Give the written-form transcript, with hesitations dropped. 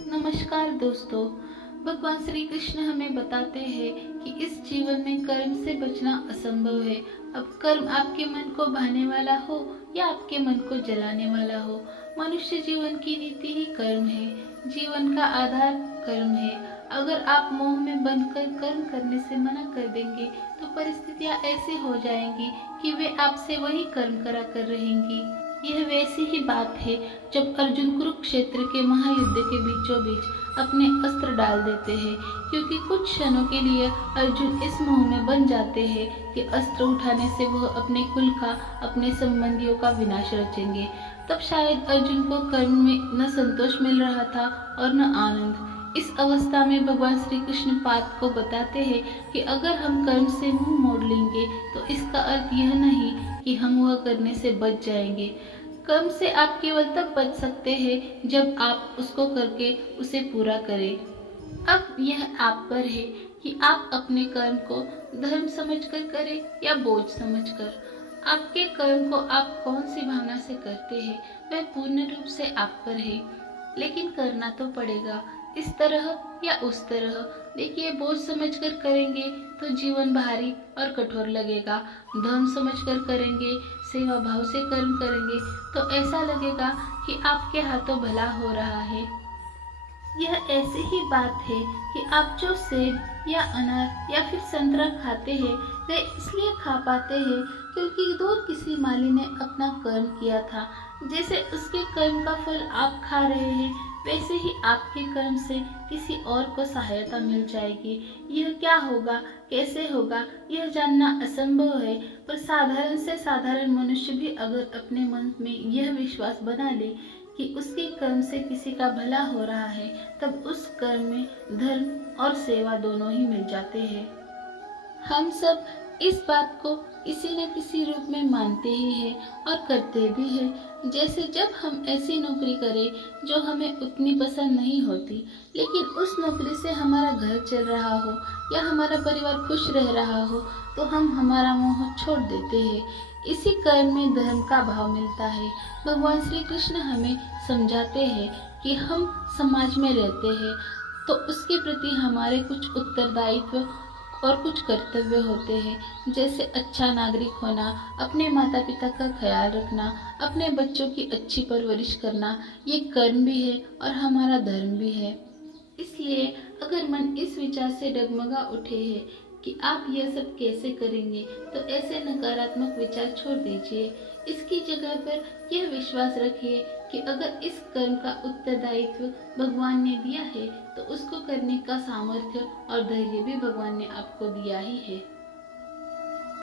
नमस्कार दोस्तों। भगवान श्री कृष्ण हमें बताते हैं कि इस जीवन में कर्म से बचना असंभव है। अब कर्म आपके मन को भाने वाला हो या आपके मन को जलाने वाला हो, मनुष्य जीवन की नीति ही कर्म है। जीवन का आधार कर्म है। अगर आप मोह में बंधकर कर्म करने से मना कर देंगे तो परिस्थितियां ऐसी हो जाएंगी कि वे आपसे वही कर्म करा कर रहेंगी। यह वैसी ही बात है जब अर्जुन कुरुक्षेत्र के महायुद्ध के बीचों बीच अपने अस्त्र डाल देते हैं, क्योंकि कुछ क्षणों के लिए अर्जुन इस मोह में बन जाते हैं कि अस्त्र उठाने से वह अपने कुल का, अपने संबंधियों का विनाश रचेंगे। तब शायद अर्जुन को कर्म में न संतोष मिल रहा था और न आनंद। इस अवस्था में भगवान श्री कृष्ण बात को बताते हैं कि अगर हम कर्म से मुंह मोड़ लेंगे तो इसका अर्थ यह नहीं कि हम वह करने से बच जाएंगे। कर्म से आप केवल तब बच सकते हैं जब आप उसको करके उसे पूरा करें। अब यह आप पर है कि आप अपने कर्म को धर्म समझकर करें या बोझ समझकर। आपके कर्म को आप कौन सी भावना से करते हैं वह पूर्ण रूप से आप पर है, लेकिन करना तो पड़ेगा, इस तरह या उस तरह। देखिए, बोझ समझकर करेंगे तो जीवन भारी और कठोर लगेगा। धर्म समझकर करेंगे, सेवा भाव से कर्म करेंगे तो ऐसा लगेगा कि आपके हाथों भला हो रहा है। यह ऐसी ही बात है कि आप जो सेब या अनार या फिर संतरा खाते हैं वे इसलिए खा पाते हैं क्योंकि दूर किसी माली ने अपना कर्म किया था। जैसे उसके कर्म का फल आप खा रहे हैं, वैसे ही आपके कर्म से किसी और को सहायता मिल जाएगी। यह क्या होगा, कैसे होगा, यह जानना असंभव है, पर साधारण से साधारण मनुष्य भी अगर अपने मन में यह विश्वास बना ले कि उसके कर्म से किसी का भला हो रहा है, तब उस कर्म में धर्म और सेवा दोनों ही मिल जाते हैं। हम सब इस बात को किसी न किसी रूप में मानते ही हैं और करते भी हैं। जैसे जब हम ऐसी नौकरी करें जो हमें उतनी पसंद नहीं होती, लेकिन उस नौकरी से हमारा घर चल रहा हो या हमारा परिवार खुश रह रहा हो, तो हम हमारा मोह छोड़ देते हैं। इसी कर्म में धर्म का भाव मिलता है। भगवान श्री कृष्ण हमें समझाते हैं कि हम समाज में रहते हैं तो उसके प्रति हमारे कुछ उत्तरदायित्व और कुछ कर्तव्य होते हैं, जैसे अच्छा नागरिक होना, अपने माता पिता का ख्याल रखना, अपने बच्चों की अच्छी परवरिश करना। ये कर्म भी है और हमारा धर्म भी है। इसलिए अगर मन इस विचार से डगमगा उठे है कि आप यह सब कैसे करेंगे, तो ऐसे नकारात्मक विचार छोड़ दीजिए। इसकी जगह पर यह विश्वास रखिए कि अगर इस कर्म का उत्तरदायित्व भगवान ने दिया है तो उसको करने का सामर्थ्य और धैर्य भी भगवान ने आपको दिया ही है।